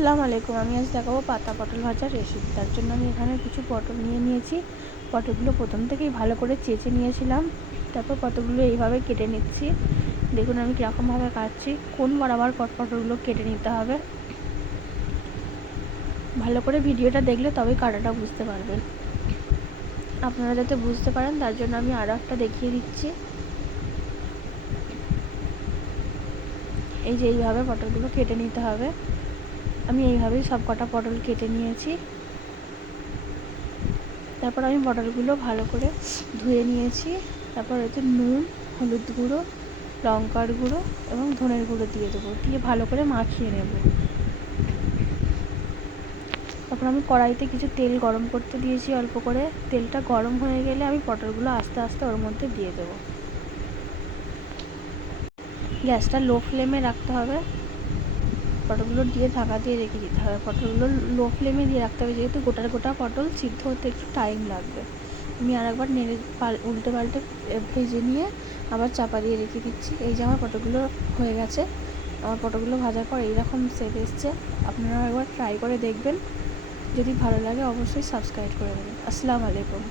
আসসালামু আলাইকুম। আমি আজ দেখাবো পাতা পটল ভাজার রেসিপি। তার জন্য আমি এখানে কিছু পটল নিয়েছি। পটলগুলো প্রথম থেকেই ভালো করে চেঁচে নিয়েছিলাম। তারপর পটলগুলো এইভাবে কেটে নিচ্ছি। দেখুন আমি কীরকমভাবে কাটছি। কোন বরাবর পটলগুলো কেটে নিতে হবে। ভালো করে ভিডিওটা দেখলে তবেই কাটাটা বুঝতে পারবেন। আপনারা যাতে বুঝতে পারেন তার জন্য আমি আরও একটা দেখিয়ে দিচ্ছি। এই যে এইভাবে পটলগুলো কেটে নিতে হবে। আমি এইভাবেই সব কটা পটল কেটে নিয়েছি। তারপর আমি পটলগুলো ভালো করে ধুয়ে নিয়েছি। তারপর এতে নুন, হলুদ গুঁড়ো, লঙ্কার গুঁড়ো এবং ধনের গুঁড়ো দিয়ে দেবো, দিয়ে ভালো করে মাখিয়ে নেব। তারপর আমি কড়াইতে কিছু তেল গরম করতে দিয়েছি অল্প করে। তেলটা গরম হয়ে গেলে আমি পটলগুলো আস্তে আস্তে ওর মধ্যে দিয়ে দেবো। গ্যাসটা লো ফ্লেমে রাখতে হবে। পটলগুলো দিয়ে ঢাকা দিয়ে রেখে দিতে হবে। পটলগুলো লো ফ্লেমে দিয়ে রাখতে হবে, যেহেতু গোটা পটল সিদ্ধ হতে একটু টাইম লাগবে। আমি আরেকবার নেড়ে উল্টে পাল্টে ভেজে নিয়ে আবার চাপা দিয়ে রেখে দিচ্ছি। এই যে আমার পটলগুলো হয়ে গেছে। আমার পটলগুলো ভাজার পর এইরকম সেট এসছে। আপনারা একবার ট্রাই করে দেখবেন। যদি ভালো লাগে অবশ্যই সাবস্ক্রাইব করে দেবেন। আসসালামু আলাইকুম।